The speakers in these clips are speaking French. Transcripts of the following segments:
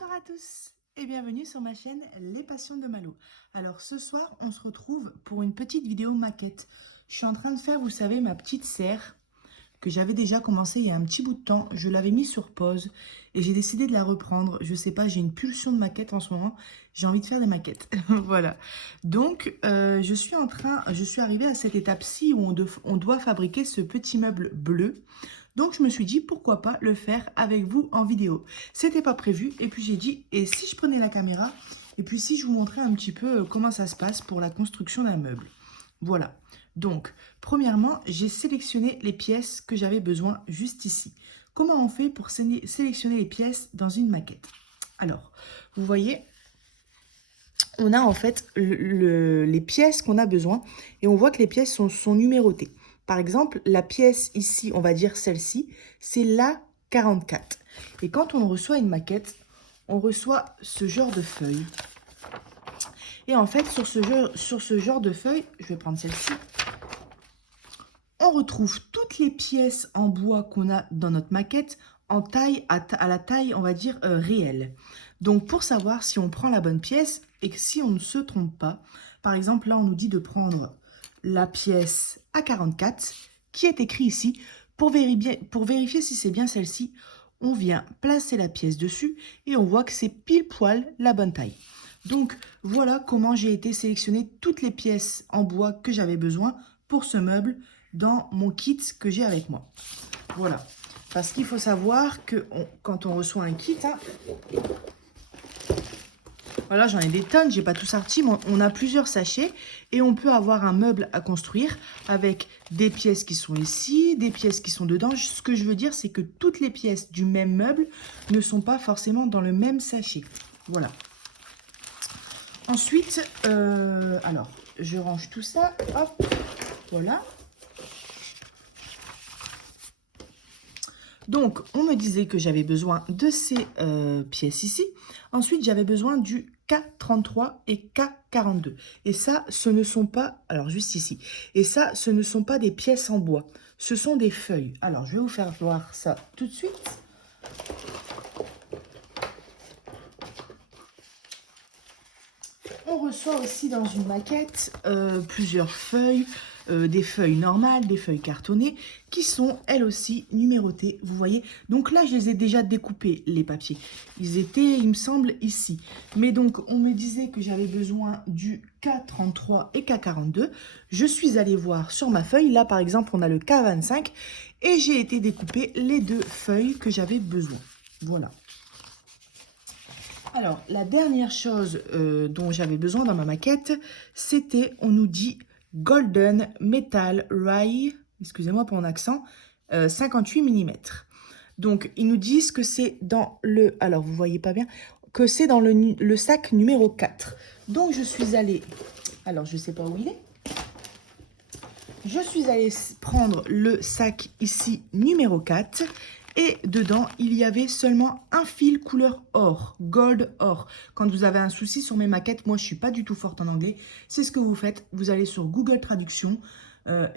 Bonjour à tous et bienvenue sur ma chaîne Les Passions de Malo. Alors ce soir, on se retrouve pour une petite vidéo maquette. Je suis en train de faire, vous savez, ma petite serre que j'avais déjà commencé il y a un petit bout de temps. Je l'avais mis sur pause et j'ai décidé de la reprendre. Je sais pas, j'ai une pulsion de maquette en ce moment. J'ai envie de faire des maquettes. Voilà. Donc, je suis arrivée à cette étape-ci où on doit fabriquer ce petit meuble bleu. Donc je me suis dit pourquoi pas le faire avec vous en vidéo. C'était pas prévu et puis j'ai dit et si je prenais la caméra et puis si je vous montrais un petit peu comment ça se passe pour la construction d'un meuble. Voilà. Donc premièrement j'ai sélectionné les pièces que j'avais besoin juste ici. Comment on fait pour sélectionner les pièces dans une maquette? Alors vous voyez, on a en fait les pièces qu'on a besoin et on voit que les pièces sont numérotées. Par exemple, la pièce ici, on va dire celle-ci, c'est la 44. Et quand on reçoit une maquette, on reçoit ce genre de feuille. Et en fait, sur ce genre de feuille, je vais prendre celle-ci, on retrouve toutes les pièces en bois qu'on a dans notre maquette en taille, à la taille, on va dire, réelle. Donc, pour savoir si on prend la bonne pièce et que si on ne se trompe pas, par exemple, là, on nous dit de prendre la pièce A44 qui est écrit ici. Pour vérifier si c'est bien celle-ci, on vient placer la pièce dessus et on voit que c'est pile poil la bonne taille. Donc, voilà comment j'ai été sélectionner toutes les pièces en bois que j'avais besoin pour ce meuble dans mon kit que j'ai avec moi. Voilà. Parce qu'il faut savoir que quand on reçoit un kit, hein, voilà, j'en ai des tonnes, j'ai pas tout sorti, mais on a plusieurs sachets et on peut avoir un meuble à construire avec des pièces qui sont ici, des pièces qui sont dedans. Ce que je veux dire, c'est que toutes les pièces du même meuble ne sont pas forcément dans le même sachet. Voilà. Ensuite, alors, je range tout ça, hop, voilà. Donc, on me disait que j'avais besoin de ces pièces ici. Ensuite, j'avais besoin du K33 et K42. Et ça, ce ne sont pas... Alors, juste ici. Et ça, ce ne sont pas des pièces en bois. Ce sont des feuilles. Alors, je vais vous faire voir ça tout de suite. On reçoit aussi dans une maquette plusieurs feuilles, des feuilles normales, des feuilles cartonnées, qui sont elles aussi numérotées, vous voyez. Donc là, je les ai déjà découpés, les papiers. Ils étaient, il me semble, ici. Mais donc, on me disait que j'avais besoin du K33 et K42. Je suis allée voir sur ma feuille. Là, par exemple, on a le K25. Et j'ai été découper les deux feuilles que j'avais besoin. Voilà. Alors, la dernière chose dont j'avais besoin dans ma maquette, c'était, on nous dit, Golden Metal Rye, excusez-moi pour mon accent, 58 mm. Donc, ils nous disent que c'est dans le, alors vous voyez pas bien, que c'est dans le sac numéro 4. Donc, je suis allée, alors je sais pas où il est, je suis allée prendre le sac ici numéro 4 et dedans il y avait seulement un fil couleur or, gold or. Quand vous avez un souci sur mes maquettes, moi je suis pas du tout forte en anglais, c'est ce que vous faites, vous allez sur Google Traduction,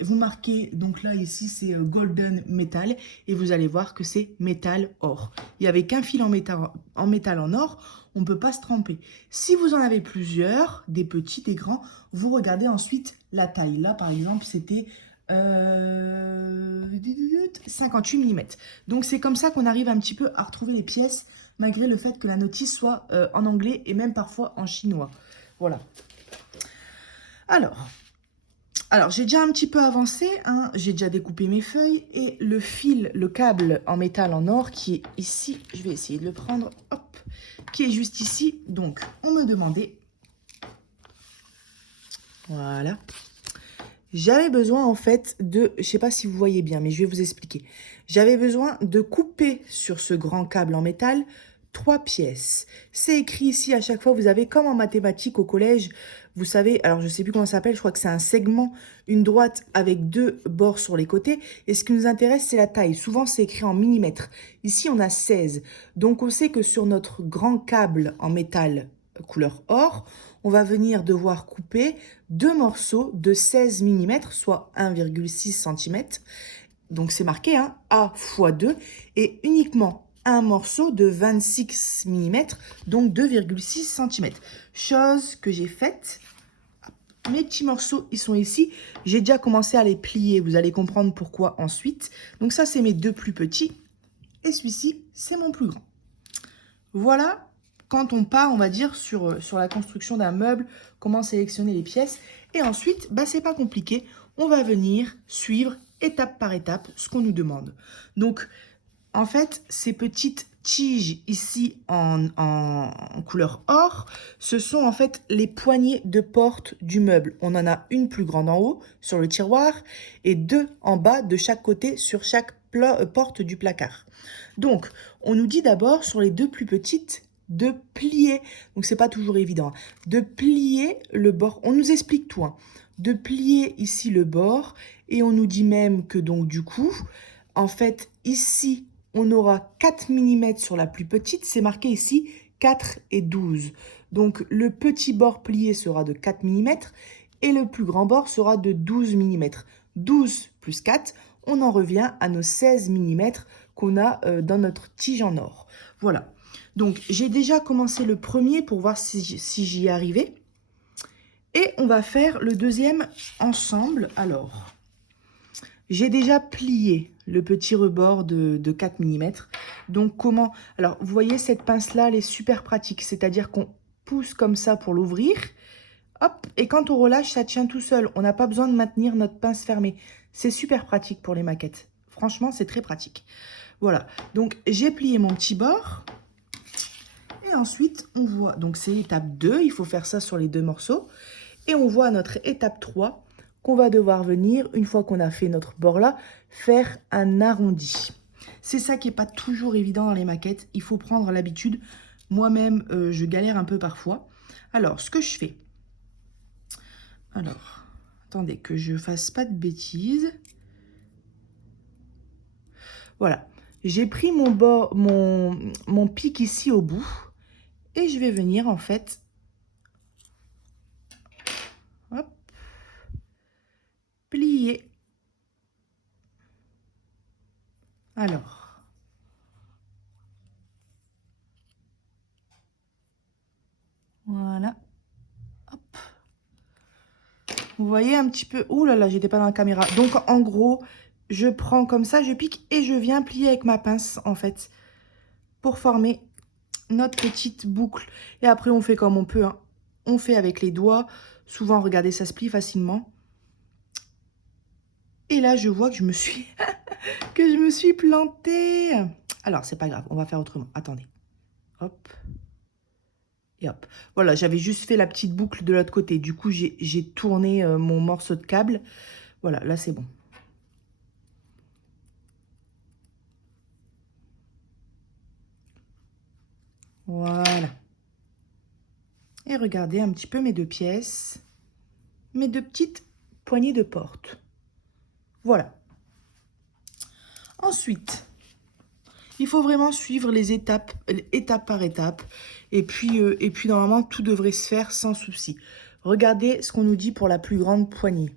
vous marquez, donc là ici c'est golden metal et vous allez voir que c'est métal or. Il n'y avait qu'un fil en métal en or, on ne peut pas se tromper. Si vous en avez plusieurs, des petits, des grands, vous regardez ensuite la taille. Là par exemple c'était 58 mm. Donc c'est comme ça qu'on arrive un petit peu à retrouver les pièces malgré le fait que la notice soit en anglais et même parfois en chinois. Voilà. Alors, j'ai déjà un petit peu avancé, hein, j'ai déjà découpé mes feuilles et le fil, le câble en métal en or qui est ici, je vais essayer de le prendre, hop, qui est juste ici. Donc, on me demandait, voilà, j'avais besoin en fait de, je sais pas si vous voyez bien, mais je vais vous expliquer. J'avais besoin de couper sur ce grand câble en métal 3 pièces. C'est écrit ici à chaque fois, vous avez comme en mathématiques au collège, vous savez, alors je sais plus comment ça s'appelle, je crois que c'est un segment, une droite avec 2 bords sur les côtés. Et ce qui nous intéresse, c'est la taille. Souvent, c'est écrit en millimètres. Ici, on a 16. Donc, on sait que sur notre grand câble en métal couleur or, on va venir devoir couper 2 morceaux de 16 mm, soit 1,6 cm. Donc, c'est marqué hein, A x 2 et uniquement un morceau de 26 mm, donc 2,6 cm. Chose que j'ai faite. Mes petits morceaux, ils sont ici. J'ai déjà commencé à les plier. Vous allez comprendre pourquoi ensuite. Donc ça, c'est mes deux plus petits. Et celui-ci, c'est mon plus grand. Voilà, quand on part, on va dire, sur la construction d'un meuble, comment sélectionner les pièces. Et ensuite, bah, c'est pas compliqué. On va venir suivre étape par étape ce qu'on nous demande. Donc, en fait, ces petites tiges ici en couleur or, ce sont en fait les poignées de porte du meuble. On en a une plus grande en haut sur le tiroir et deux en bas de chaque côté sur chaque porte du placard. Donc, on nous dit d'abord sur les deux plus petites de plier. Donc, c'est pas toujours évident. De plier le bord. On nous explique tout. Hein. De plier ici le bord et on nous dit même que donc du coup, en fait, ici, on aura 4 mm sur la plus petite. C'est marqué ici 4 et 12. Donc, le petit bord plié sera de 4 mm et le plus grand bord sera de 12 mm. 12 plus 4, on en revient à nos 16 mm qu'on a dans notre tige en or. Voilà. Donc, j'ai déjà commencé le premier pour voir si j'y arrivais. Et on va faire le deuxième ensemble. Alors, j'ai déjà plié le petit rebord de 4 mm. Donc, comment... Alors, vous voyez, cette pince-là, elle est super pratique. C'est-à-dire qu'on pousse comme ça pour l'ouvrir. Hop, et quand on relâche, ça tient tout seul. On n'a pas besoin de maintenir notre pince fermée. C'est super pratique pour les maquettes. Franchement, c'est très pratique. Voilà, donc j'ai plié mon petit bord. Et ensuite, on voit, donc c'est étape 2, il faut faire ça sur les deux morceaux. Et on voit à notre étape 3 qu'on va devoir venir, une fois qu'on a fait notre bord là, faire un arrondi. C'est ça qui n'est pas toujours évident dans les maquettes. Il faut prendre l'habitude. Moi-même, je galère un peu parfois. Alors, ce que je fais... Alors, attendez que je fasse pas de bêtises. Voilà, j'ai pris mon pic ici au bout et je vais venir en fait, hop, plier. Alors, voilà, hop. Vous voyez un petit peu, ouh là là, j'étais pas dans la caméra. Donc en gros, je prends comme ça, je pique et je viens plier avec ma pince en fait pour former notre petite boucle. Et après on fait comme on peut, hein. On fait avec les doigts. Souvent, regardez, ça se plie facilement. Et là, je vois que je me suis plantée. Alors, c'est pas grave, on va faire autrement. Attendez. Hop. Et hop. Voilà, j'avais juste fait la petite boucle de l'autre côté. Du coup, j'ai tourné mon morceau de câble. Voilà, là, c'est bon. Voilà. Et regardez un petit peu mes deux pièces. Mes deux petites poignées de porte. Voilà. Ensuite, il faut vraiment suivre les étapes, étape par étape. Et puis normalement, tout devrait se faire sans souci. Regardez ce qu'on nous dit pour la plus grande poignée.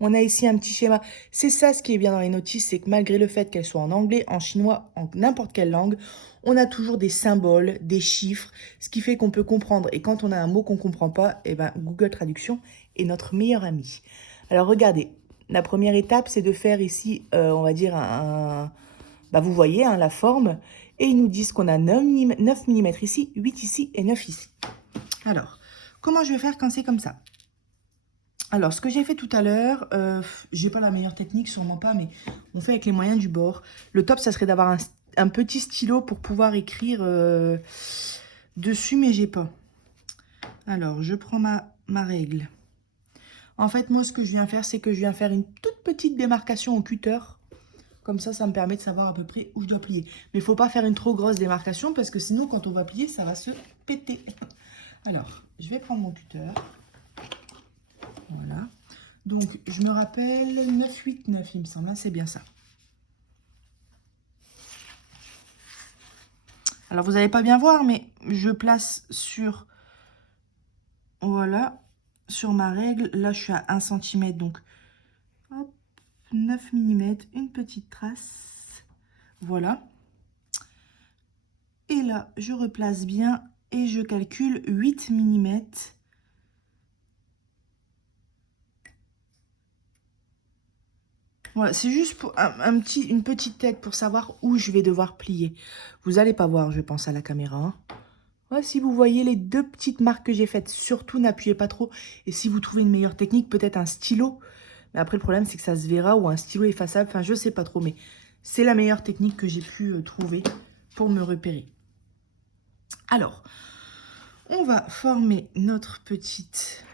On a ici un petit schéma. C'est ça ce qui est bien dans les notices, c'est que malgré le fait qu'elles soient en anglais, en chinois, en n'importe quelle langue, on a toujours des symboles, des chiffres, ce qui fait qu'on peut comprendre. Et quand on a un mot qu'on ne comprend pas, eh ben, Google Traduction est notre meilleur ami. Alors regardez, la première étape, c'est de faire ici, on va dire, bah, vous voyez hein, la forme. Et ils nous disent qu'on a 9 mm ici, 8 ici et 9 ici. Alors, comment je vais faire quand c'est comme ça? Alors, ce que j'ai fait tout à l'heure, j'ai pas la meilleure technique, sûrement pas, mais on fait avec les moyens du bord. Le top, ça serait d'avoir un petit stylo pour pouvoir écrire dessus, mais j'ai pas. Alors, je prends ma règle. En fait, moi, ce que je viens faire, c'est que je viens faire une toute petite démarcation au cutter. Comme ça me permet de savoir à peu près où je dois plier. Mais il ne faut pas faire une trop grosse démarcation parce que sinon, quand on va plier, ça va se péter. Alors, je vais prendre mon cutter. Voilà. Donc, je me rappelle 9, 8, 9, il me semble. C'est bien ça. Alors, vous n'allez pas bien voir, mais je place sur... Voilà. Sur ma règle. Là, je suis à 1 cm. Donc, hop, 9 mm. Une petite trace. Voilà. Et là, je replace bien et je calcule 8 mm. Voilà, c'est juste pour une petite tête pour savoir où je vais devoir plier. Vous n'allez pas voir, je pense, à la caméra. Hein. Voilà, si vous voyez les 2 petites marques que j'ai faites, surtout n'appuyez pas trop. Et si vous trouvez une meilleure technique, peut-être un stylo. Mais après, le problème, c'est que ça se verra ou un stylo effaçable. Enfin, je sais pas trop, mais c'est la meilleure technique que j'ai pu trouver pour me repérer. Alors, on va former notre petite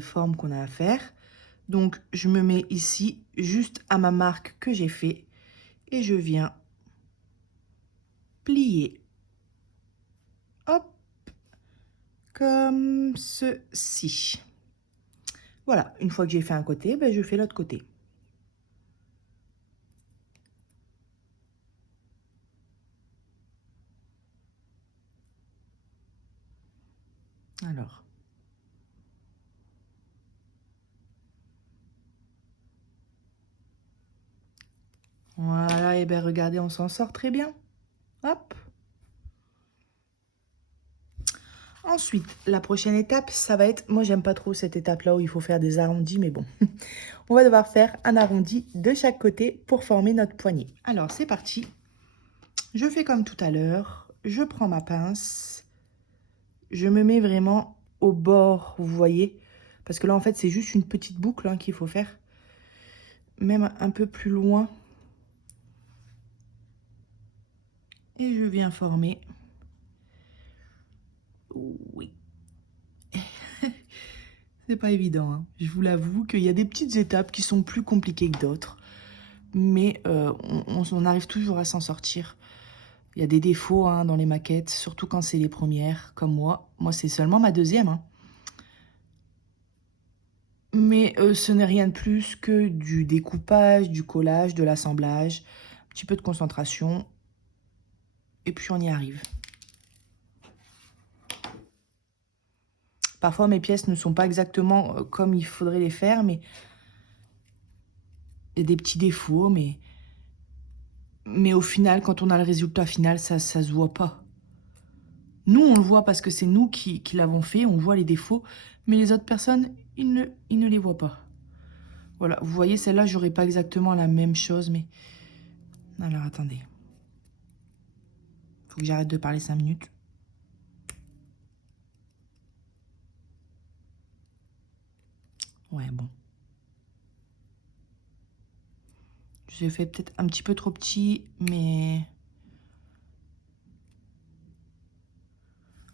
forme qu'on a à faire. Donc, je me mets ici, juste à ma marque que j'ai fait. Et je viens plier. Hop, comme ceci. Voilà, une fois que j'ai fait un côté, ben, je fais l'autre côté. Alors. Voilà, et bien regardez, on s'en sort très bien. Hop. Ensuite, la prochaine étape, ça va être... Moi, j'aime pas trop cette étape-là où il faut faire des arrondis, mais bon. On va devoir faire un arrondi de chaque côté pour former notre poignée. Alors, c'est parti. Je fais comme tout à l'heure. Je prends ma pince. Je me mets vraiment au bord, vous voyez. Parce que là, en fait, c'est juste une petite boucle hein, qu'il faut faire. Même un peu plus loin. Et je viens former. Oui. C'est pas évident, hein. Je vous l'avoue qu'il y a des petites étapes qui sont plus compliquées que d'autres. Mais on arrive toujours à s'en sortir. Il y a des défauts hein, dans les maquettes, surtout quand c'est les premières, comme moi. Moi, c'est seulement ma deuxième. Hein. Mais ce n'est rien de plus que du découpage, du collage, de l'assemblage, un petit peu de concentration. Et puis, on y arrive. Parfois, mes pièces ne sont pas exactement comme il faudrait les faire, mais il y a des petits défauts, mais au final, quand on a le résultat final, ça se voit pas. Nous, on le voit parce que c'est nous qui l'avons fait, on voit les défauts, mais les autres personnes, ils ne les voient pas. Voilà, vous voyez, celle-là, j'aurais pas exactement la même chose, mais... Alors, attendez. Faut que j'arrête de parler 5 minutes. Ouais, bon. J'ai fait peut-être un petit peu trop petit, mais...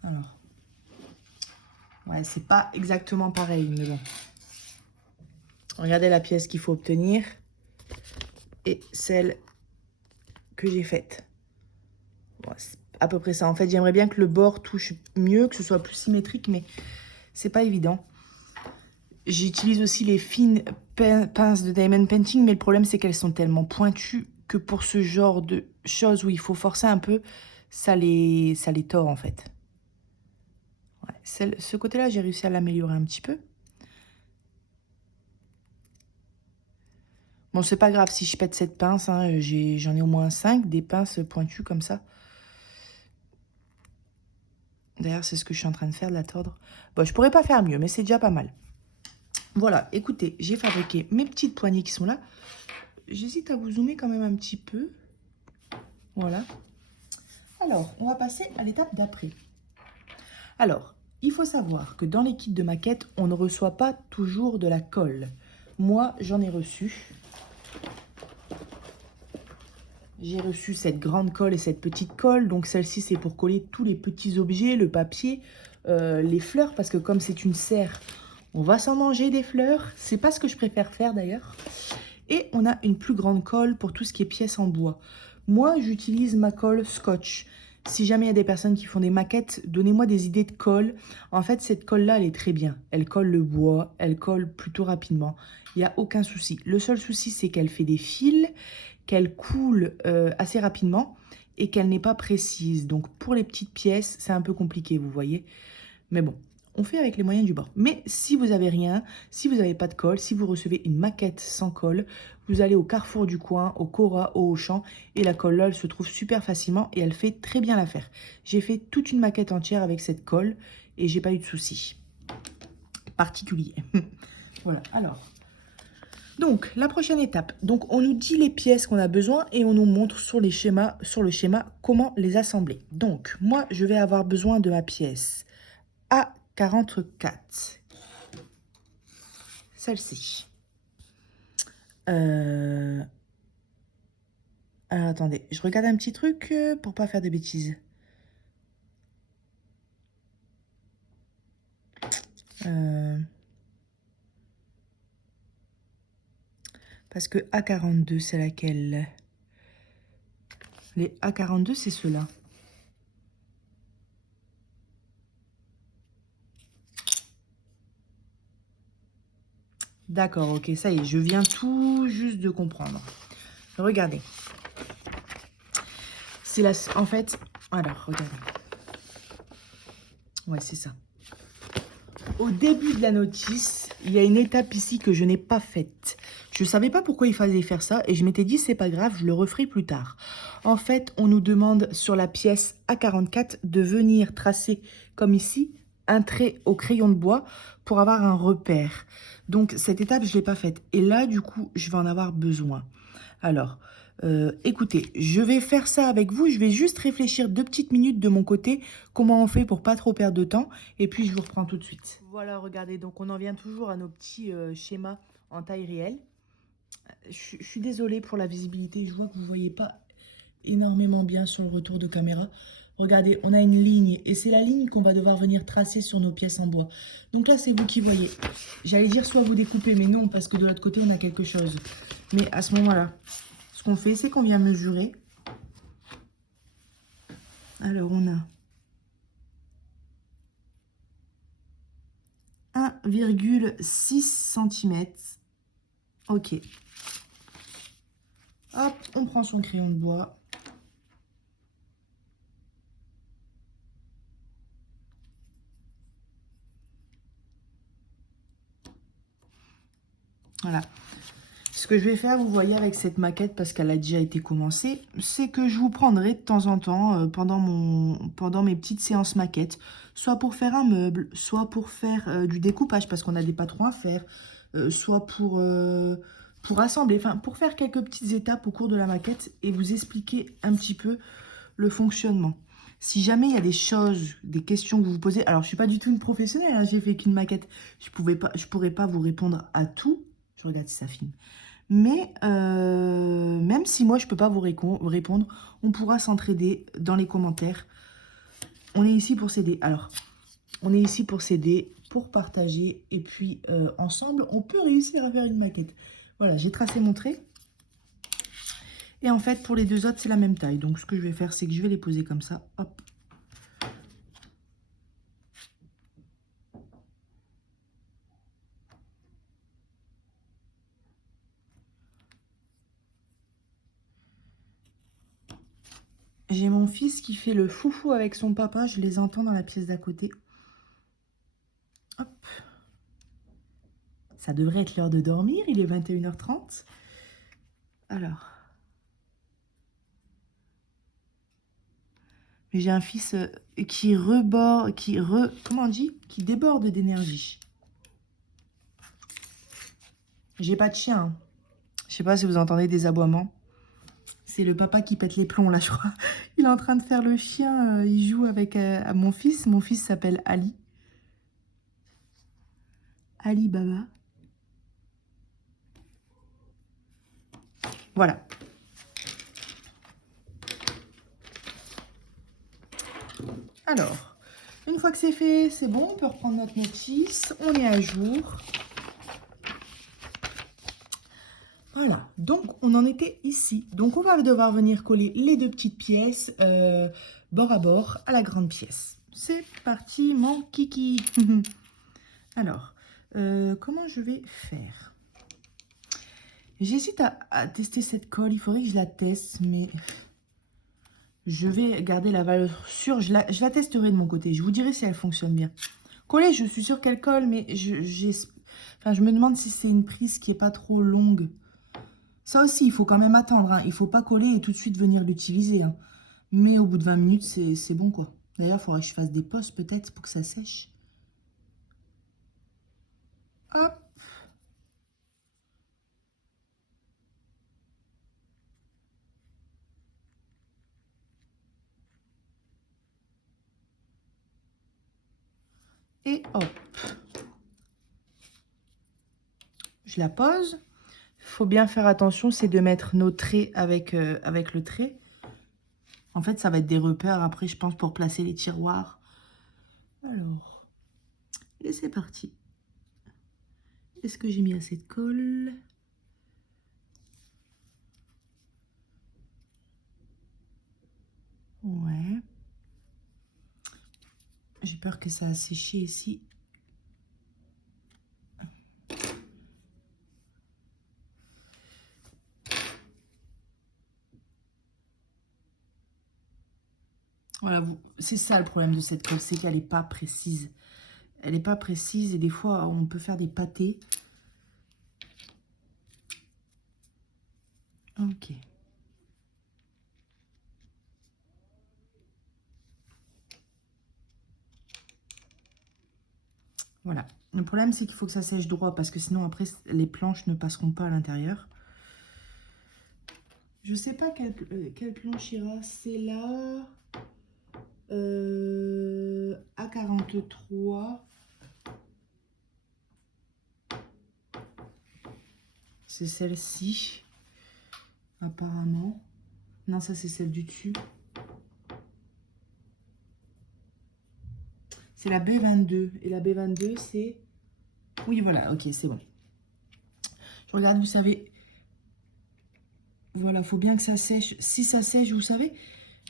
Alors... Ouais, c'est pas exactement pareil, mais bon. Regardez la pièce qu'il faut obtenir et celle que j'ai faite. Bon, c'est à peu près ça. En fait, j'aimerais bien que le bord touche mieux, que ce soit plus symétrique, mais c'est pas évident. J'utilise aussi les fines pinces de Diamond Painting, mais le problème, c'est qu'elles sont tellement pointues que pour ce genre de choses où il faut forcer un peu, ça les tord, en fait. Ouais, ce côté-là, j'ai réussi à l'améliorer un petit peu. Bon, c'est pas grave si je pète cette pince, hein, j'en ai au moins 5, des pinces pointues comme ça. D'ailleurs, c'est ce que je suis en train de faire, de la tordre. Bon, je pourrais pas faire mieux, mais c'est déjà pas mal. Voilà, écoutez, j'ai fabriqué mes petites poignées qui sont là. J'hésite à vous zoomer quand même un petit peu. Voilà. Alors, on va passer à l'étape d'après. Alors, il faut savoir que dans les kits de maquette, on ne reçoit pas toujours de la colle. Moi, j'en ai reçu. J'ai reçu cette grande colle et cette petite colle. Donc, celle-ci, c'est pour coller tous les petits objets, le papier, les fleurs. Parce que comme c'est une serre, on va s'en manger des fleurs. C'est pas ce que je préfère faire d'ailleurs. Et on a une plus grande colle pour tout ce qui est pièces en bois. Moi, j'utilise ma colle Scotch. Si jamais il y a des personnes qui font des maquettes, donnez-moi des idées de colle. En fait, cette colle-là, elle est très bien. Elle colle le bois, elle colle plutôt rapidement. Il n'y a aucun souci. Le seul souci, c'est qu'elle fait des fils, qu'elle coule assez rapidement et qu'elle n'est pas précise. Donc, pour les petites pièces, c'est un peu compliqué, vous voyez. Mais bon, on fait avec les moyens du bord. Mais si vous n'avez rien, si vous n'avez pas de colle, si vous recevez une maquette sans colle, vous allez au Carrefour du coin, au Cora, au Auchan, et la colle là, elle se trouve super facilement et elle fait très bien l'affaire. J'ai fait toute une maquette entière avec cette colle et j'ai pas eu de soucis particuliers. Voilà, alors... Donc, la prochaine étape. Donc, on nous dit les pièces qu'on a besoin et on nous montre sur le schéma comment les assembler. Donc, moi, je vais avoir besoin de ma pièce A44. Celle-ci. Alors, attendez, je regarde un petit truc pour pas faire de bêtises. Parce que A42, c'est laquelle? Les A42, c'est ceux-là. D'accord, ok, ça y est, je viens tout juste de comprendre. Regardez. C'est la... En fait, alors, regardez. Ouais, c'est ça. Au début de la notice, il y a une étape ici que je n'ai pas faite. Je ne savais pas pourquoi il fallait faire ça et je m'étais dit, c'est pas grave, je le referai plus tard. En fait, on nous demande sur la pièce A44 de venir tracer, comme ici, un trait au crayon de bois pour avoir un repère. Donc, cette étape, je ne l'ai pas faite. Et là, du coup, je vais en avoir besoin. Alors, écoutez, je vais faire ça avec vous. Je vais juste réfléchir 2 petites minutes de mon côté. Comment on fait pour pas trop perdre de temps. Et puis, je vous reprends tout de suite. Voilà, regardez. Donc, on en vient toujours à nos petits schémas en taille réelle. Je suis désolée pour la visibilité. Je vois que vous ne voyez pas énormément bien sur le retour de caméra. Regardez, on a une ligne. Et c'est la ligne qu'on va devoir venir tracer sur nos pièces en bois. Donc là, c'est vous qui voyez. J'allais dire soit vous découpez, mais non, parce que de l'autre côté, on a quelque chose. Mais à ce moment-là... Ce qu'on fait, c'est qu'on vient mesurer. Alors, on a 1,6 cm. Ok. Hop, on prend son crayon de bois. Voilà. Ce que je vais faire, vous voyez, avec cette maquette, parce qu'elle a déjà été commencée, c'est que je vous prendrai de temps en temps, pendant mes petites séances maquettes, soit pour faire un meuble, soit pour faire du découpage, parce qu'on a des patrons à faire, soit pour assembler, enfin, pour faire quelques petites étapes au cours de la maquette et vous expliquer un petit peu le fonctionnement. Si jamais il y a des choses, des questions que vous vous posez, alors je ne suis pas du tout une professionnelle, hein, j'ai fait qu'une maquette, je pourrais pas vous répondre à tout. Je regarde si ça filme. Mais même si moi, je ne peux pas vous répondre, on pourra s'entraider dans les commentaires. On est ici pour s'aider. Alors, on est ici pour s'aider, pour partager. Et puis, ensemble, on peut réussir à faire une maquette. Voilà, j'ai tracé mon trait. Et en fait, pour les deux autres, c'est la même taille. Donc, ce que je vais faire, c'est que je vais les poser comme ça. Hop. J'ai mon fils qui fait le foufou avec son papa. Je les entends dans la pièce d'à côté. Hop. Ça devrait être l'heure de dormir. Il est 21h30. Alors. Mais j'ai un fils comment on dit? Qui déborde d'énergie. J'ai pas de chien, hein. Je sais pas si vous entendez des aboiements. C'est le papa qui pète les plombs, là, je crois. Il est en train de faire le chien. Il joue avec mon fils. Mon fils s'appelle Ali. Ali Baba. Voilà. Alors, une fois que c'est fait, c'est bon. On peut reprendre notre notice. On est à jour. Voilà, donc on en était ici. Donc on va devoir venir coller les deux petites pièces bord à bord à la grande pièce. C'est parti mon kiki. Alors, comment je vais faire? J'hésite à tester cette colle. Il faudrait que je la teste, mais je vais garder la valeur sûre. Je la testerai de mon côté. Je vous dirai si elle fonctionne bien. Coller, je suis sûre qu'elle colle, mais enfin, je me demande si c'est une prise qui est pas trop longue. Ça aussi, il faut quand même attendre, hein. Il faut pas coller et tout de suite venir l'utiliser, hein. Mais au bout de 20 minutes, c'est bon, quoi. D'ailleurs, il faudrait que je fasse des pauses peut-être pour que ça sèche. Hop. Et hop. Je la pose. Il faut bien faire attention, c'est de mettre nos traits avec le trait. En fait, ça va être des repères après, je pense, pour placer les tiroirs. Alors, et c'est parti. Est-ce que j'ai mis assez de colle? Ouais. J'ai peur que ça a séché ici. Voilà, c'est ça le problème de cette colle, c'est qu'elle n'est pas précise. Elle n'est pas précise et des fois, on peut faire des pâtés. Ok. Voilà. Le problème, c'est qu'il faut que ça sèche droit parce que sinon, après, les planches ne passeront pas à l'intérieur. Je sais pas quelle planche ira. C'est là. A43. C'est celle-ci. Apparemment. Non, ça, c'est celle du dessus. C'est la B22. Et la B22, c'est... Oui, voilà. Ok, c'est bon. Je regarde, vous savez... Voilà, faut bien que ça sèche. Si ça sèche, vous savez,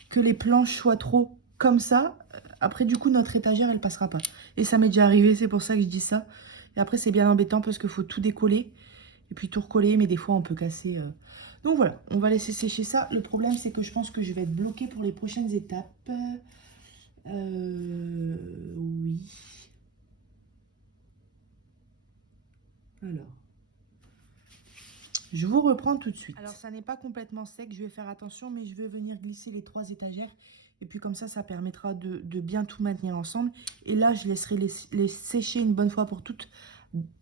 que les planches soient trop comme ça, après, du coup, notre étagère, elle passera pas. Et ça m'est déjà arrivé, c'est pour ça que je dis ça. Et après, c'est bien embêtant parce qu'il faut tout décoller. Et puis tout recoller, mais des fois, on peut casser. Donc voilà, on va laisser sécher ça. Le problème, c'est que je pense que je vais être bloquée pour les prochaines étapes. Oui. Alors. Je vous reprends tout de suite. Alors, ça n'est pas complètement sec, je vais faire attention, mais je vais venir glisser les 3 étagères. Et puis comme ça permettra de bien tout maintenir ensemble. Et là, je laisserai les sécher une bonne fois pour toutes.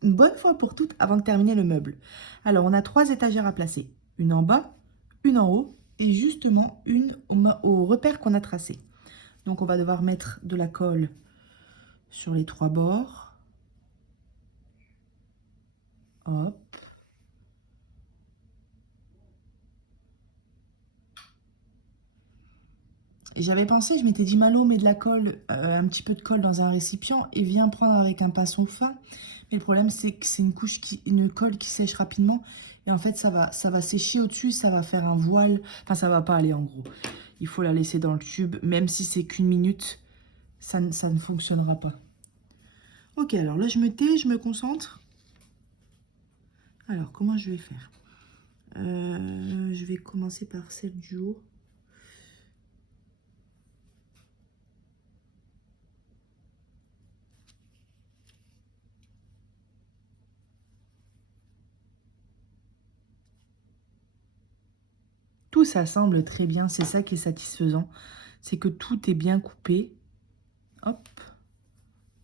Une bonne fois pour toutes avant de terminer le meuble. Alors, on a 3 étagères à placer. Une en bas, une en haut et justement une au repère qu'on a tracé. Donc, on va devoir mettre de la colle sur les 3 bords. Hop. Et j'avais pensé, je m'étais dit, Malo, mets de la colle, un petit peu de colle dans un récipient et viens prendre avec un pinceau fin. Mais le problème, c'est que c'est une colle qui sèche rapidement. Et en fait, ça va sécher au-dessus, ça va faire un voile. Enfin, ça va pas aller en gros. Il faut la laisser dans le tube, même si c'est qu'une minute, ça ne fonctionnera pas. Ok, alors là, je me tais, je me concentre. Alors, comment je vais faire? Je vais commencer par celle du haut. Tout ça semble très bien, c'est ça qui est satisfaisant. C'est que tout est bien coupé. Hop.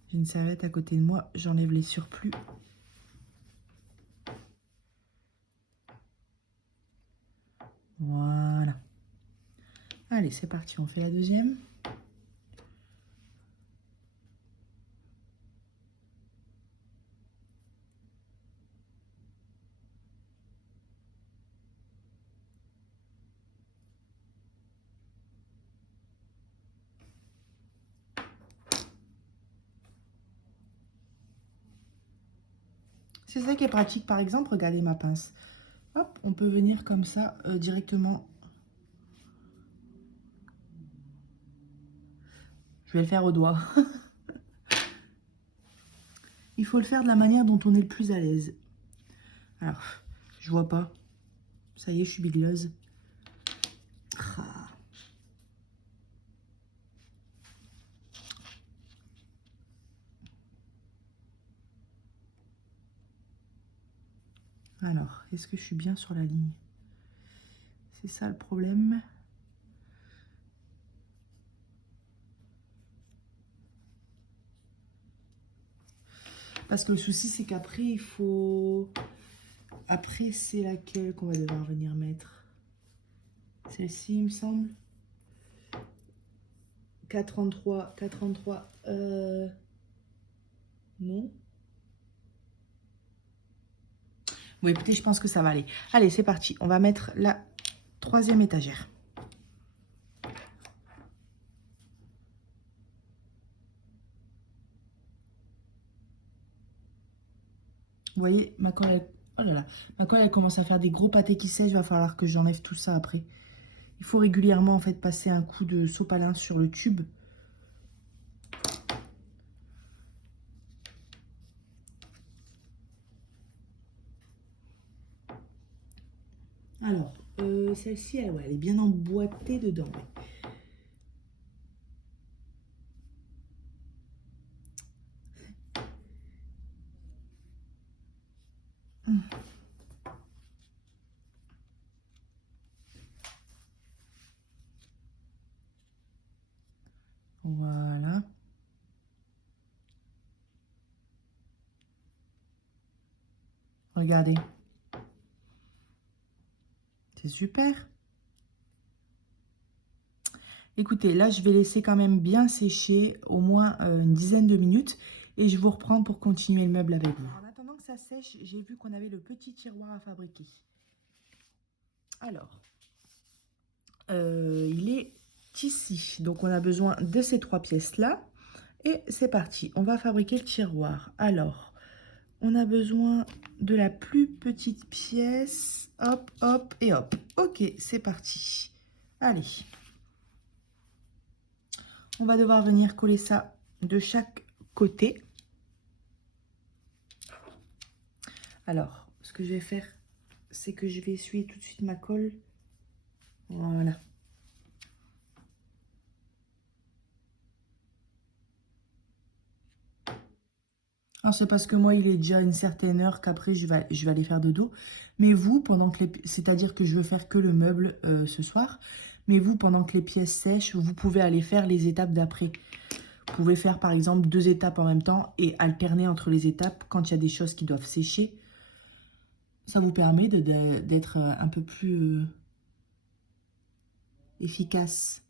J'ai une serviette à côté de moi, j'enlève les surplus. Voilà. Allez, c'est parti, on fait la deuxième. C'est ça qui est pratique, par exemple, regardez ma pince. Hop, on peut venir comme ça, directement. Je vais le faire au doigt. Il faut le faire de la manière dont on est le plus à l'aise. Alors, je vois pas. Ça y est, je suis bigleuse. Ah. Alors, est-ce que je suis bien sur la ligne? C'est ça le problème. Parce que le souci, c'est qu'après, il faut... Après, c'est laquelle qu'on va devoir venir mettre? Celle-ci, il me semble. 433, 433. Non. Bon, écoutez, je pense que ça va aller. Allez, c'est parti. On va mettre la 3e étagère. Vous voyez, ma colle, elle... Oh là là. Ma colle, elle commence à faire des gros pâtés qui sèchent. Il va falloir que j'enlève tout ça après. Il faut régulièrement, en fait, passer un coup de sopalin sur le tube. Alors, celle-ci, elle, ouais, elle est bien emboîtée dedans. Ouais. Voilà. Regardez. C'est super. Écoutez, là, je vais laisser quand même bien sécher au moins une dizaine de minutes et je vous reprends pour continuer le meuble avec vous. En attendant que ça sèche, j'ai vu qu'on avait le petit tiroir à fabriquer. Alors, il est ici. Donc, on a besoin de ces 3 pièces-là. Et c'est parti, on va fabriquer le tiroir. Alors, on a besoin de la plus petite pièce. Hop, hop et hop. Ok, c'est parti. Allez. On va devoir venir coller ça de chaque côté. Alors, ce que je vais faire, c'est que je vais essuyer tout de suite ma colle. Voilà. Alors, c'est parce que moi, il est déjà une certaine heure qu'après, je vais aller faire dodo. Mais vous, pendant que c'est-à-dire que je veux faire que le meuble ce soir. Mais vous, pendant que les pièces sèchent, vous pouvez aller faire les étapes d'après. Vous pouvez faire, par exemple, 2 étapes en même temps et alterner entre les étapes quand il y a des choses qui doivent sécher. Ça vous permet d'être un peu plus efficace.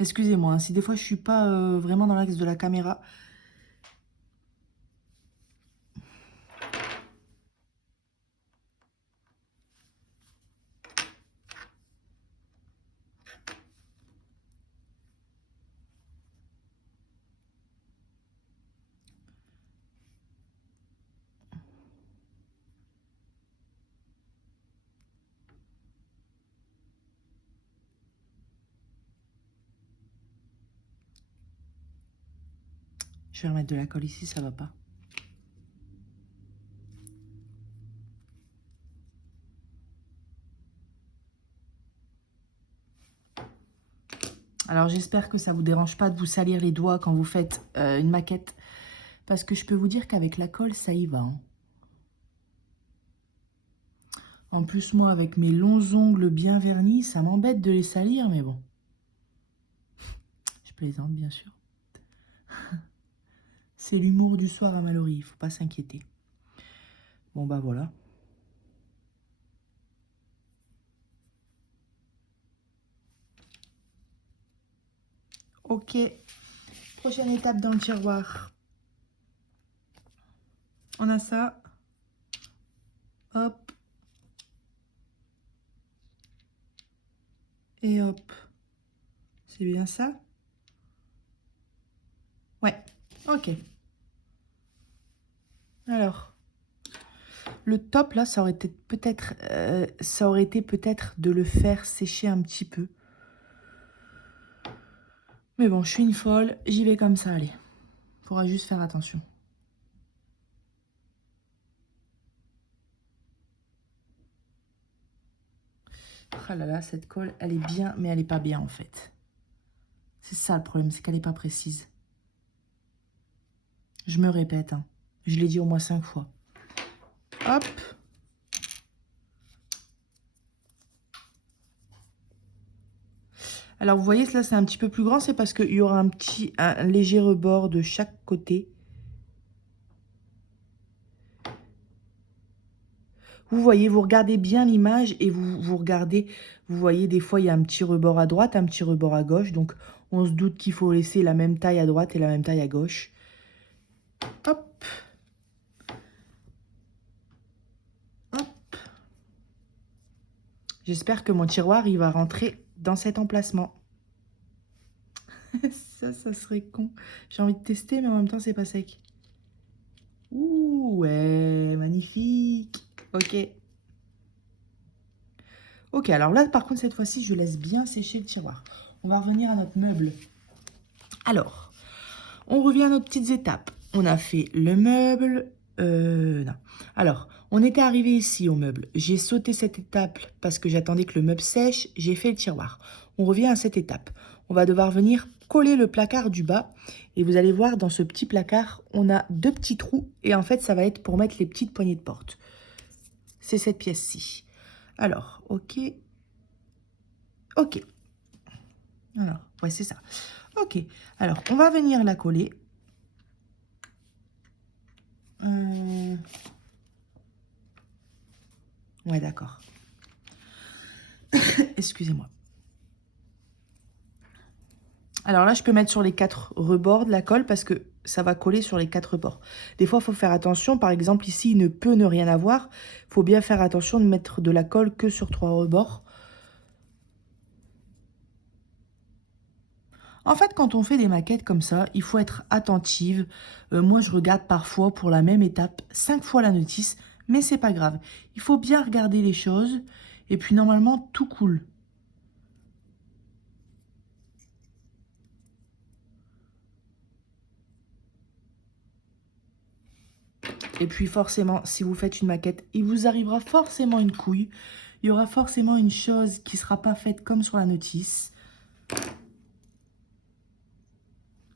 Excusez-moi, hein, si des fois je suis pas vraiment dans l'axe de la caméra. Je vais remettre de la colle ici, ça va pas. Alors j'espère que ça vous dérange pas de vous salir les doigts quand vous faites une maquette. Parce que je peux vous dire qu'avec la colle, ça y va. Hein. En plus, moi, avec mes longs ongles bien vernis, ça m'embête de les salir, mais bon. Je plaisante, bien sûr. C'est l'humour du soir à Mallory, il faut pas s'inquiéter. Bon, bah voilà. Ok. Prochaine étape dans le tiroir. On a ça. Hop. Et hop. C'est bien ça? Ouais. Ok. Alors. Le top, là, ça aurait été peut-être de le faire sécher un petit peu. Mais bon, je suis une folle, j'y vais comme ça, allez. Faudra juste faire attention. Ah là là, cette colle, elle est bien, mais elle est pas bien en fait. C'est ça le problème, c'est qu'elle n'est pas précise. Je me répète, hein. Je l'ai dit au moins 5 fois. Hop. Alors, vous voyez, là, c'est un petit peu plus grand. C'est parce qu'il y aura un léger rebord de chaque côté. Vous voyez, vous regardez bien l'image et vous regardez, vous voyez, des fois, il y a un petit rebord à droite, un petit rebord à gauche. Donc, on se doute qu'il faut laisser la même taille à droite et la même taille à gauche. Hop. Hop. J'espère que mon tiroir, il va rentrer dans cet emplacement. Ça serait con. J'ai envie de tester, mais en même temps, c'est pas sec. Ouh, ouais, magnifique. Ok. Ok, alors là, par contre, cette fois-ci, je laisse bien sécher le tiroir. On va revenir à notre meuble. Alors, on revient à nos petites étapes. On a fait le meuble. Non. Alors, on était arrivé ici au meuble. J'ai sauté cette étape parce que j'attendais que le meuble sèche. J'ai fait le tiroir. On revient à cette étape. On va devoir venir coller le placard du bas. Et vous allez voir, dans ce petit placard, on a 2 petits trous. Et en fait, ça va être pour mettre les petites poignées de porte. C'est cette pièce-ci. Alors, ok. Ok. Alors, ouais, c'est ça. Ok. Alors, on va venir la coller. Ouais, d'accord. Excusez-moi. Alors là, je peux mettre sur les 4 rebords de la colle parce que ça va coller sur les 4 bords. Des fois, il faut faire attention. Par exemple, ici, il ne peut ne rien avoir. Il faut bien faire attention de mettre de la colle que sur 3 rebords. En fait, quand on fait des maquettes comme ça, il faut être attentive. Moi, je regarde parfois pour la même étape 5 fois la notice, mais c'est pas grave. Il faut bien regarder les choses et puis normalement, tout coule. Et puis forcément, si vous faites une maquette, il vous arrivera forcément une couille. Il y aura forcément une chose qui ne sera pas faite comme sur la notice.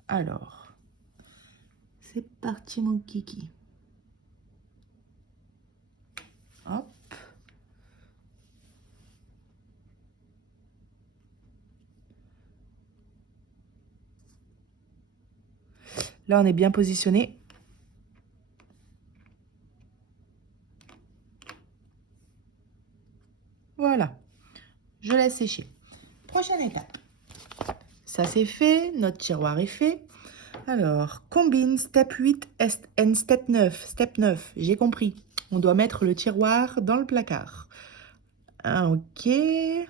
Alors, c'est parti mon kiki. Hop. Là, on est bien positionné. Voilà. Je laisse sécher. Prochaine étape. Ça, c'est fait. Notre tiroir est fait. Alors, combine step 8 and step 9. Step 9, j'ai compris. On doit mettre le tiroir dans le placard. Ok. Et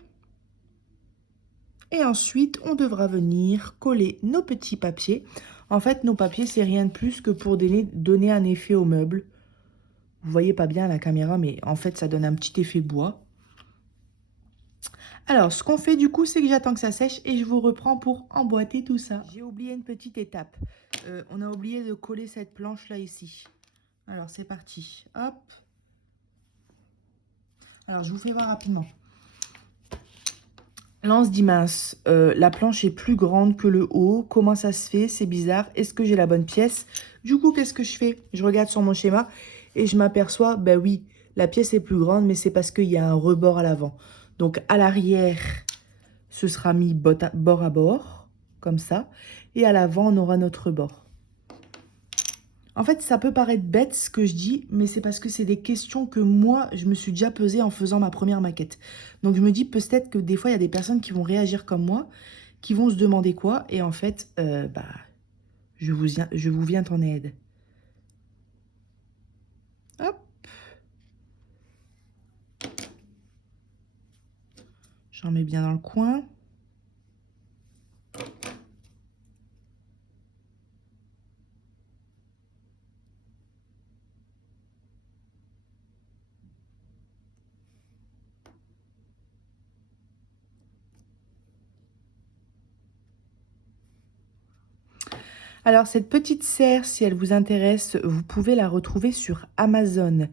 ensuite, on devra venir coller nos petits papiers. En fait, nos papiers, c'est rien de plus que pour donner un effet au meuble. Vous voyez pas bien à la caméra, mais en fait, ça donne un petit effet bois. Alors, ce qu'on fait du coup, c'est que j'attends que ça sèche et je vous reprends pour emboîter tout ça. J'ai oublié une petite étape. On a oublié de coller cette planche-là ici. Alors, c'est parti. Hop. Alors, je vous fais voir rapidement. Là, on se dit, mince, la planche est plus grande que le haut. Comment ça se fait? C'est bizarre. Est-ce que j'ai la bonne pièce? Du coup, qu'est-ce que je fais? Je regarde sur mon schéma et je m'aperçois, ben oui, la pièce est plus grande, mais c'est parce qu'il y a un rebord à l'avant. Donc, à l'arrière, ce sera mis bord à bord, comme ça. Et à l'avant, on aura notre rebord. En fait, ça peut paraître bête ce que je dis, mais c'est parce que c'est des questions que moi, je me suis déjà posées en faisant ma première maquette. Donc, je me dis peut-être que des fois, il y a des personnes qui vont réagir comme moi, qui vont se demander quoi. Et en fait, je vous viens en aide. Hop. J'en mets bien dans le coin. Alors, cette petite serre, si elle vous intéresse, vous pouvez la retrouver sur Amazon.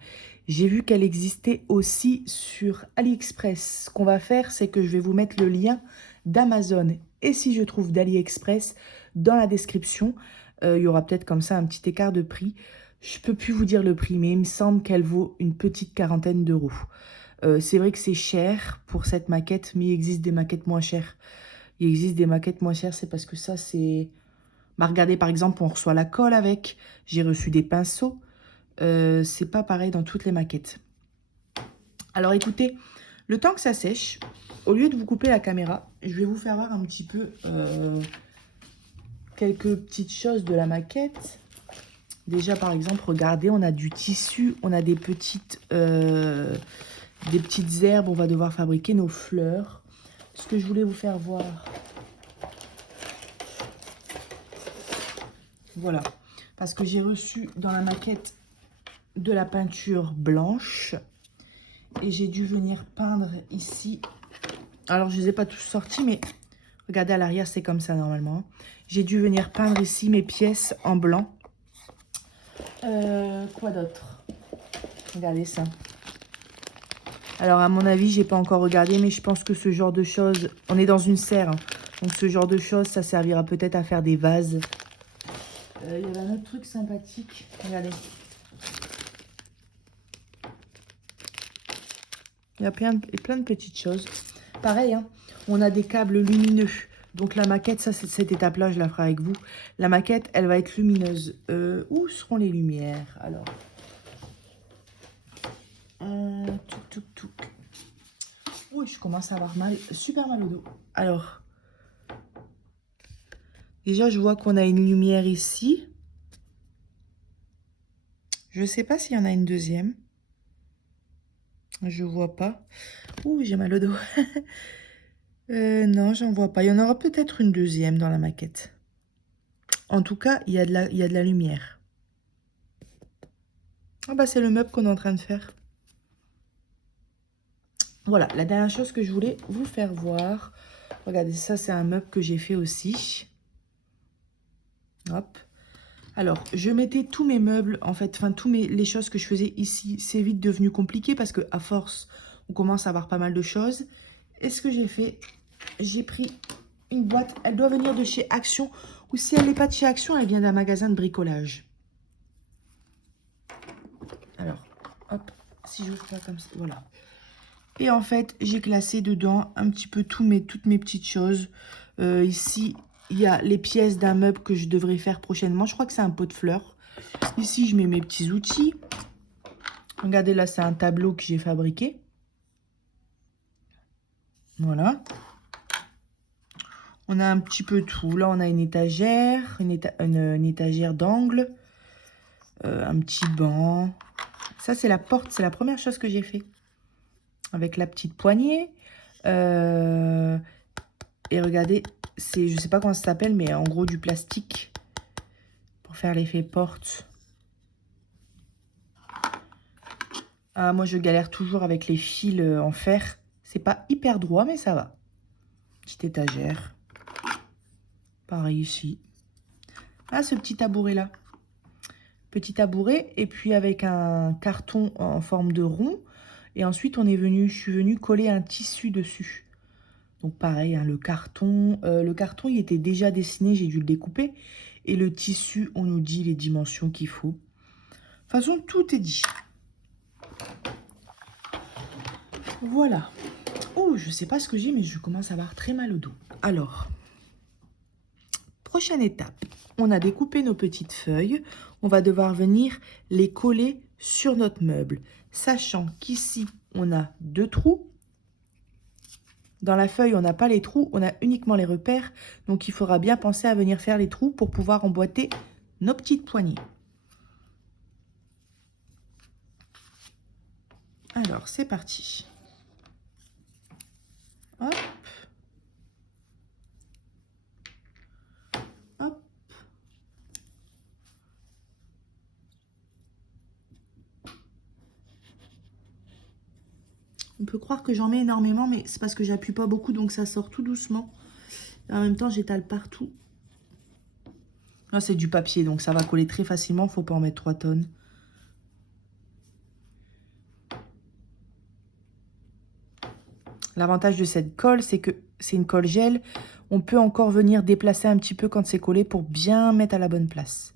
J'ai vu qu'elle existait aussi sur AliExpress. Ce qu'on va faire, c'est que je vais vous mettre le lien d'Amazon Et si je trouve d'AliExpress, dans la description, il y aura peut-être comme ça un petit écart de prix. Je peux plus vous dire le prix, mais il me semble qu'elle vaut une petite quarantaine d'euros. C'est vrai que c'est cher pour cette maquette, mais il existe des maquettes moins chères. Il existe des maquettes moins chères, c'est parce que ça, c'est... Bah, regardez, par exemple, on reçoit la colle avec. J'ai reçu des pinceaux. C'est pas pareil dans toutes les maquettes. Alors, écoutez, le temps que ça sèche, au lieu de vous couper la caméra, je vais vous faire voir un petit peu quelques petites choses de la maquette. Déjà, par exemple, regardez, on a du tissu, on a des petites herbes. On va devoir fabriquer nos fleurs. Ce que je voulais vous faire voir... Voilà, parce que j'ai reçu dans la maquette de la peinture blanche et j'ai dû venir peindre ici. Alors, je ne les ai pas tous sortis, mais regardez à l'arrière, c'est comme ça normalement. J'ai dû venir peindre ici mes pièces en blanc. Quoi d'autre? Regardez ça. Alors, à mon avis, j'ai pas encore regardé, mais je pense que ce genre de choses... On est dans une serre, hein, donc ce genre de choses, ça servira peut-être à faire des vases. Il y avait un autre truc sympathique. Regardez. Il y a plein de petites choses. Pareil, hein, on a des câbles lumineux. Donc la maquette, ça, cette étape-là, je la ferai avec vous. La maquette, elle va être lumineuse. Où seront les lumières? Alors, touc, touc, touc. Oui, je commence à avoir mal, super mal au dos. Alors, déjà, je vois qu'on a une lumière ici. Je ne sais pas s'il y en a une deuxième. Je vois pas. Ouh, j'ai mal au dos. Non, j'en vois pas. Il y en aura peut-être une deuxième dans la maquette. En tout cas, il y a de la lumière. Ah bah c'est le meuble qu'on est en train de faire. Voilà, la dernière chose que je voulais vous faire voir. Regardez, ça c'est un meuble que j'ai fait aussi. Hop. Alors, je mettais tous mes meubles, en fait, enfin, les choses que je faisais ici, c'est vite devenu compliqué parce que à force, on commence à avoir pas mal de choses. Et ce que j'ai fait, j'ai pris une boîte. Elle doit venir de chez Action. Ou si elle n'est pas de chez Action, elle vient d'un magasin de bricolage. Alors, hop, si je fais comme ça, voilà. Et en fait, j'ai classé dedans un petit peu toutes mes petites choses. Ici, il y a les pièces d'un meuble que je devrais faire prochainement. Je crois que c'est un pot de fleurs. Ici, je mets mes petits outils. Regardez, là, c'est un tableau que j'ai fabriqué. Voilà. On a un petit peu tout. Là, on a une étagère, une étagère d'angle. Un petit banc. Ça, c'est la porte. C'est la première chose que j'ai fait. Avec la petite poignée. Et regardez, c'est, je sais pas comment ça s'appelle, mais en gros du plastique pour faire l'effet porte. Ah, moi, je galère toujours avec les fils en fer. C'est pas hyper droit, mais ça va. Petite étagère. Pareil ici. Ah, ce petit tabouret-là. Petit tabouret, et puis avec un carton en forme de rond. Et ensuite, je suis venue coller un tissu dessus. Donc pareil, hein, le carton, il était déjà dessiné, j'ai dû le découper. Et le tissu, on nous dit les dimensions qu'il faut. De toute façon, tout est dit. Voilà. Oh, je sais pas ce que j'ai, mais je commence à avoir très mal au dos. Alors, prochaine étape. On a découpé nos petites feuilles. On va devoir venir les coller sur notre meuble. Sachant qu'ici, on a 2 trous. Dans la feuille, on n'a pas les trous, on a uniquement les repères. Donc, il faudra bien penser à venir faire les trous pour pouvoir emboîter nos petites poignées. Alors, c'est parti. Hop. Hop. On peut croire que j'en mets énormément, mais c'est parce que j'appuie pas beaucoup, donc ça sort tout doucement. Et en même temps, j'étale partout. Là, c'est du papier, donc ça va coller très facilement. Faut pas en mettre 3 tonnes. L'avantage de cette colle, c'est que c'est une colle gel. On peut encore venir déplacer un petit peu quand c'est collé pour bien mettre à la bonne place.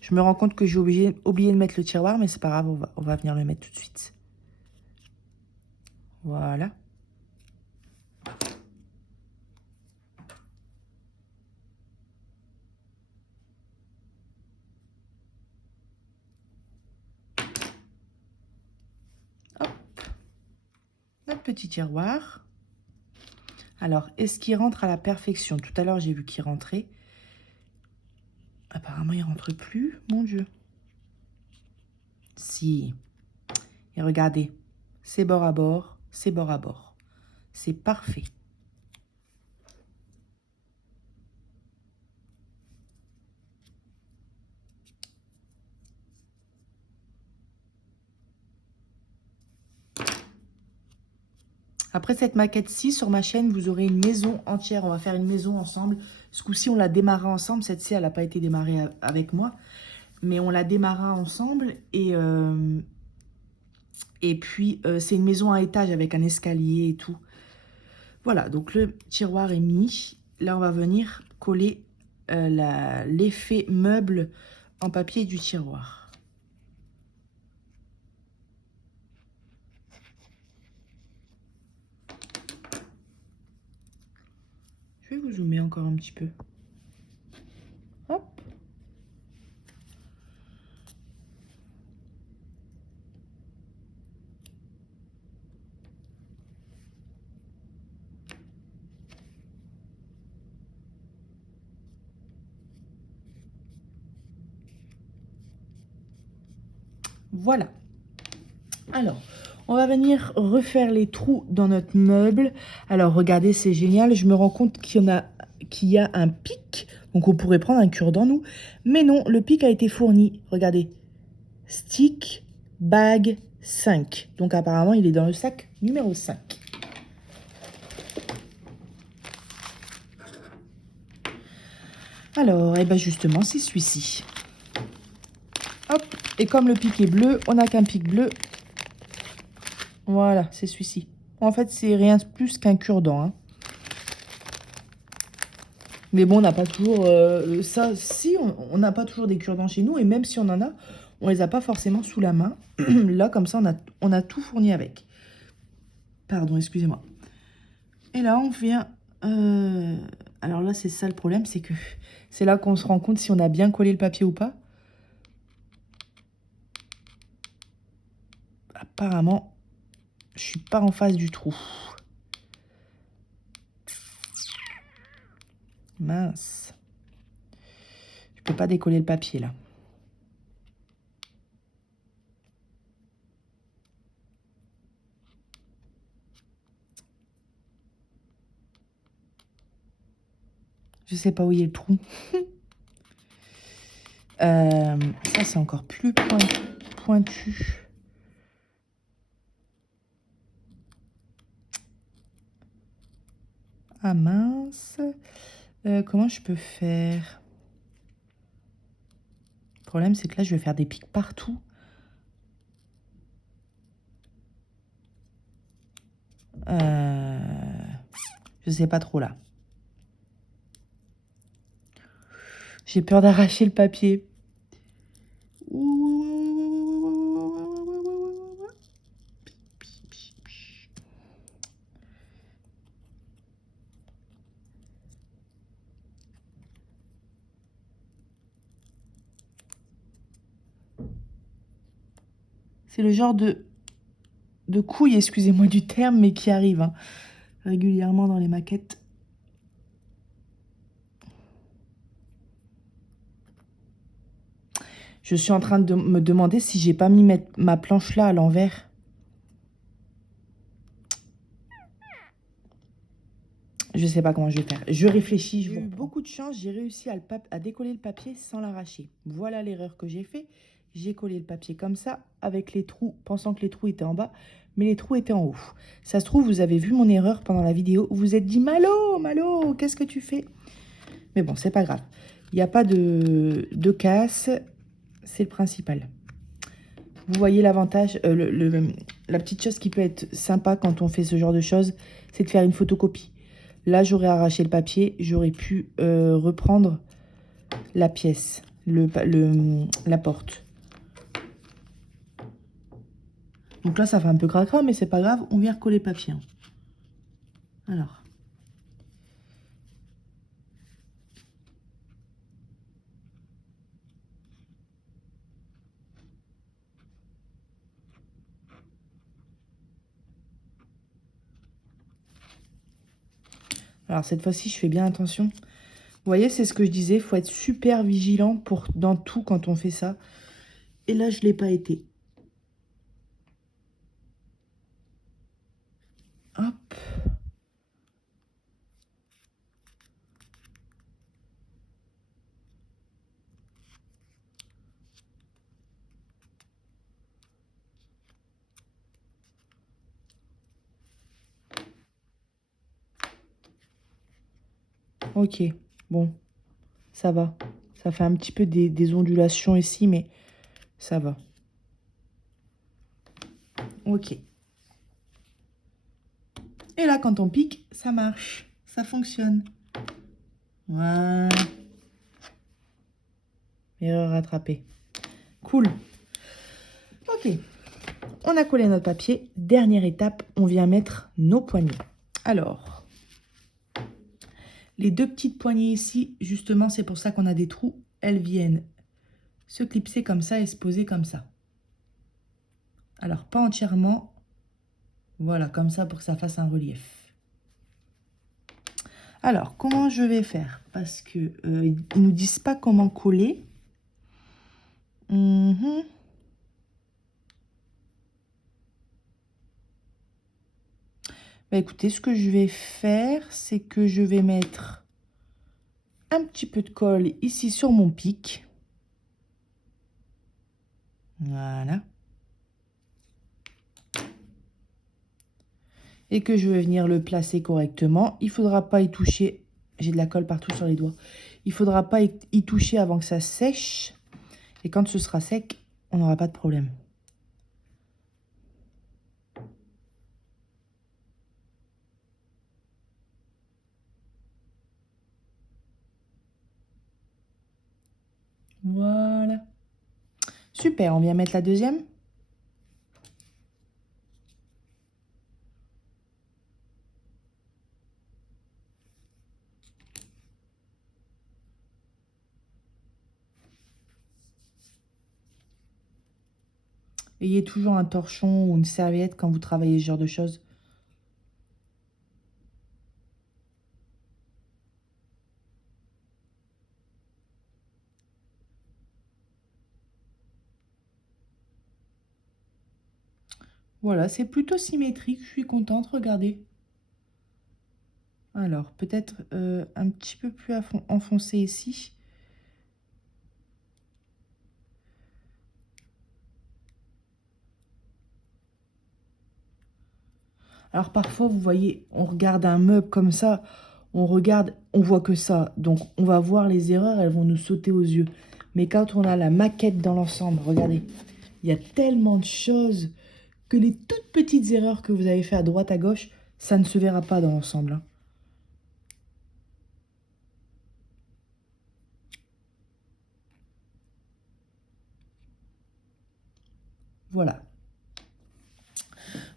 Je me rends compte que j'ai oublié de mettre le tiroir, mais c'est pas grave, on va venir le mettre tout de suite. Voilà. Hop. Notre petit tiroir. Alors, est-ce qu'il rentre à la perfection? Tout à l'heure, j'ai vu qu'il rentrait. Apparemment, il ne rentre plus. Mon Dieu. Si. Et regardez, c'est bord à bord, c'est bord à bord. C'est parfait. Après cette maquette-ci, sur ma chaîne, vous aurez une maison entière. On va faire une maison ensemble. Ce coup-ci, on l'a démarré ensemble. Cette-ci, elle n'a pas été démarrée avec moi. Mais on la démarra ensemble. Et puis, c'est une maison à étage avec un escalier et tout. Voilà, donc le tiroir est mis. Là, on va venir coller l'effet meuble en papier du tiroir. Je vais vous zoomer encore un petit peu. Hop. Voilà. Alors, on va venir refaire les trous dans notre meuble. Alors, regardez, c'est génial. Je me rends compte qu'il y a un pic. Donc, on pourrait prendre un cure-dent, nous. Mais non, le pic a été fourni. Regardez. Stick, bag, 5. Donc, apparemment, il est dans le sac numéro 5. Alors, et ben justement, c'est celui-ci. Hop. Et comme le pic est bleu, on n'a qu'un pic bleu. Voilà, c'est celui-ci. En fait, c'est rien de plus qu'un cure-dent. Hein. Mais bon, on n'a pas toujours... ça, si, on n'a pas toujours des cure-dents chez nous. Et même si on en a, on les a pas forcément sous la main. Là, comme ça, on a tout fourni avec. Pardon, excusez-moi. Et là, on vient... alors là, c'est ça le problème, c'est que c'est là qu'on se rend compte si on a bien collé le papier ou pas. Apparemment, je suis pas en face du trou. Mince. Je peux pas décoller le papier, là. Je sais pas où il est le trou. Ça, c'est encore plus pointu. Ah mince. Comment je peux faire? Le problème, c'est que là, je vais faire des pics partout. Je sais pas trop là. J'ai peur d'arracher le papier. C'est le genre de couille, excusez-moi du terme, mais qui arrive hein, régulièrement dans les maquettes. Je suis en train de me demander si j'ai pas mis ma planche là à l'envers. Je sais pas comment je vais faire. Je réfléchis. J'ai eu beaucoup de chance. J'ai réussi à décoller le papier sans l'arracher. Voilà l'erreur que j'ai fait. J'ai collé le papier comme ça, avec les trous, pensant que les trous étaient en bas, mais les trous étaient en haut. Ça se trouve, vous avez vu mon erreur pendant la vidéo. Vous vous êtes dit, Malo, Malo, qu'est-ce que tu fais? Mais bon, c'est pas grave. Il n'y a pas de casse. C'est le principal. Vous voyez l'avantage, la petite chose qui peut être sympa quand on fait ce genre de choses, c'est de faire une photocopie. Là, j'aurais arraché le papier, j'aurais pu reprendre la pièce, la porte. Donc là, ça fait un peu cracra, mais c'est pas grave, on vient recoller le papier. Hein. Alors. Alors cette fois-ci, je fais bien attention. Vous voyez, c'est ce que je disais, il faut être super vigilant dans tout quand on fait ça. Et là, je ne l'ai pas été. Hop. Ok, bon, ça va. Ça fait un petit peu des ondulations ici, mais ça va. Ok. Et là, quand on pique, ça marche. Ça fonctionne. Voilà. Erreur rattrapée. Cool. Ok. On a collé notre papier. Dernière étape, on vient mettre nos poignées. Alors, les deux petites poignées ici, justement, c'est pour ça qu'on a des trous. Elles viennent se clipser comme ça et se poser comme ça. Alors, pas entièrement. Voilà, comme ça pour que ça fasse un relief. Alors, comment je vais faire? Parce que ils nous disent pas comment coller. Bah, écoutez, ce que je vais faire, c'est que je vais mettre un petit peu de colle ici sur mon pic. Voilà. Et que je vais venir le placer correctement. Il ne faudra pas y toucher. J'ai de la colle partout sur les doigts. Il ne faudra pas y toucher avant que ça sèche. Et quand ce sera sec, on n'aura pas de problème. Voilà. Super, on vient mettre la deuxième. Ayez toujours un torchon ou une serviette quand vous travaillez ce genre de choses. Voilà, c'est plutôt symétrique, je suis contente, regardez. Alors, peut-être un petit peu plus enfoncé ici. Alors parfois, vous voyez, on regarde un meuble comme ça, on regarde, on voit que ça. Donc, on va voir les erreurs, elles vont nous sauter aux yeux. Mais quand on a la maquette dans l'ensemble, regardez, il y a tellement de choses que les toutes petites erreurs que vous avez fait à droite, à gauche, ça ne se verra pas dans l'ensemble. Hein. Voilà.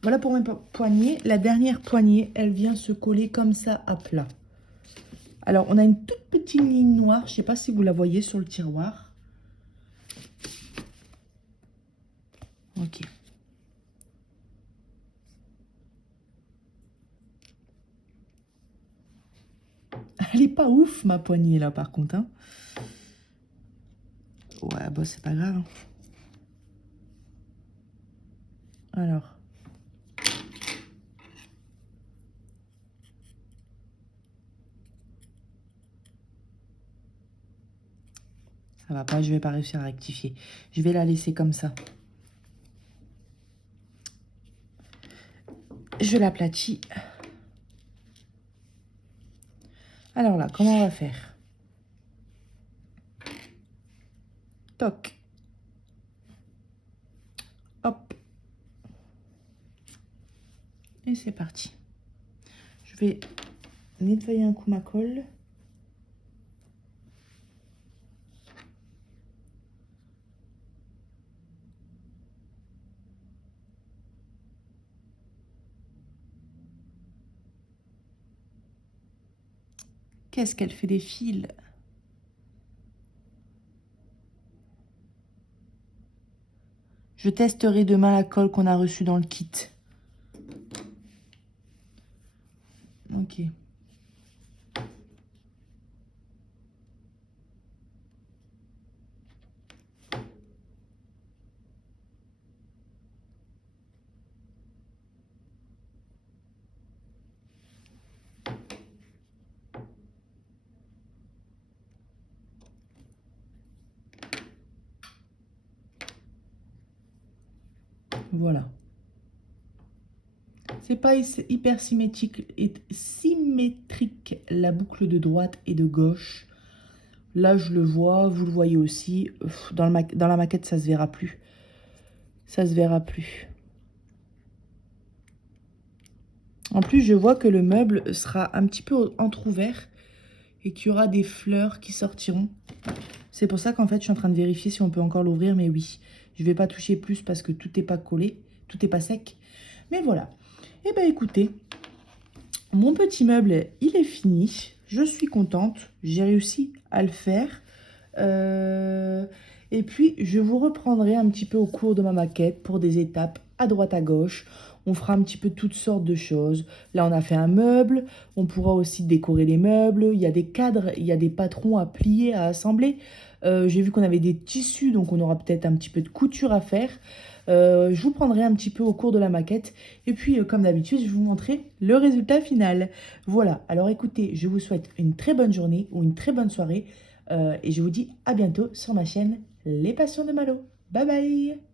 Voilà pour mes poignées. La dernière poignée, elle vient se coller comme ça à plat. Alors, on a une toute petite ligne noire. Je ne sais pas si vous la voyez sur le tiroir. Ok. Elle est pas ouf, ma poignée, là, par contre. Hein. Ouais, bah, c'est pas grave. Hein. Alors. Ça va pas, je vais pas réussir à rectifier. Je vais la laisser comme ça. Je l'aplatis. Alors là, comment on va faire? Toc. Et c'est parti. Je vais nettoyer un coup ma colle. Qu'est-ce qu'elle fait des fils? Je testerai demain la colle qu'on a reçue dans le kit. Ok. Voilà. C'est pas hyper symétrique la boucle de droite et de gauche. Là, je le vois, vous le voyez aussi. Dans la maquette, ça se verra plus. Ça se verra plus. En plus, je vois que le meuble sera un petit peu entrouvert et qu'il y aura des fleurs qui sortiront. C'est pour ça qu'en fait, je suis en train de vérifier si on peut encore l'ouvrir, mais oui. Je ne vais pas toucher plus parce que tout n'est pas collé, tout n'est pas sec. Mais voilà. Eh bien, écoutez, mon petit meuble, il est fini. Je suis contente. J'ai réussi à le faire. Et puis, je vous reprendrai un petit peu au cours de ma maquette pour des étapes à droite à gauche. On fera un petit peu toutes sortes de choses. Là, on a fait un meuble. On pourra aussi décorer les meubles. Il y a des cadres, il y a des patrons à plier, à assembler. J'ai vu qu'on avait des tissus, donc on aura peut-être un petit peu de couture à faire. Je vous prendrai un petit peu au cours de la maquette. Et puis, comme d'habitude, je vais vous montrer le résultat final. Voilà. Alors, écoutez, je vous souhaite une très bonne journée ou une très bonne soirée. Et je vous dis à bientôt sur ma chaîne Les Passions de Malo. Bye bye!